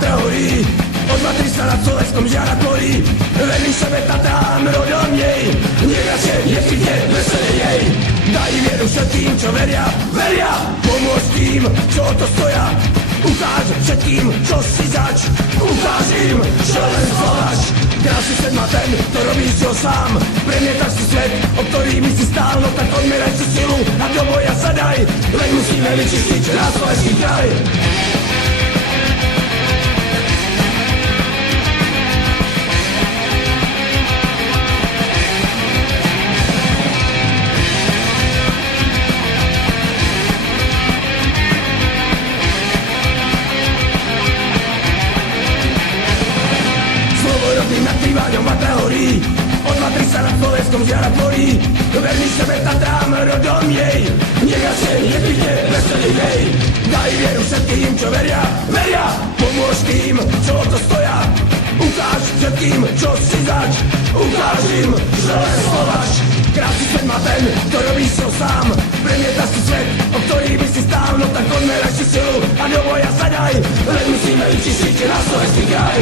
vatra horí, od matry sa nad Slovenskom žiara tvorí. Verný sebe Tatrám, rodom jej, nech radšej nechvíte veselé jej. Daj vieru všetkým, čo veria, veria. Pomôž tým, čo o to stoja. Ukáž všetkým, čo si zač. Ukáž im, čo len zvoláš. Krásny svet má ten, kto robí čo sám. Premietaš si svet, o ktorý my si stál. No tak odmeraj si silu a do boja sa daj. Len musíme vyčistiť náš slovenský kraj. Nad Trýváňom vatra horí, od matry sa nad Slovenskom žiara tvorí. Verný sebe Tatrám, rodom jej, nech radšej nechvíte veselý jej. Daj vieru všetkým, čo veria, veria. Pomôž tým, čo o to stoja. Ukáž všetkým, čo si zač. Ukáž im, že len slováš. Krásny svet má ten, kto robí čo sám. Premietaš si svet, o ktorý by si stál. No tak odmeraj si silu a do boja sa daj. Len musíme vyčistiť na slovenský kraj.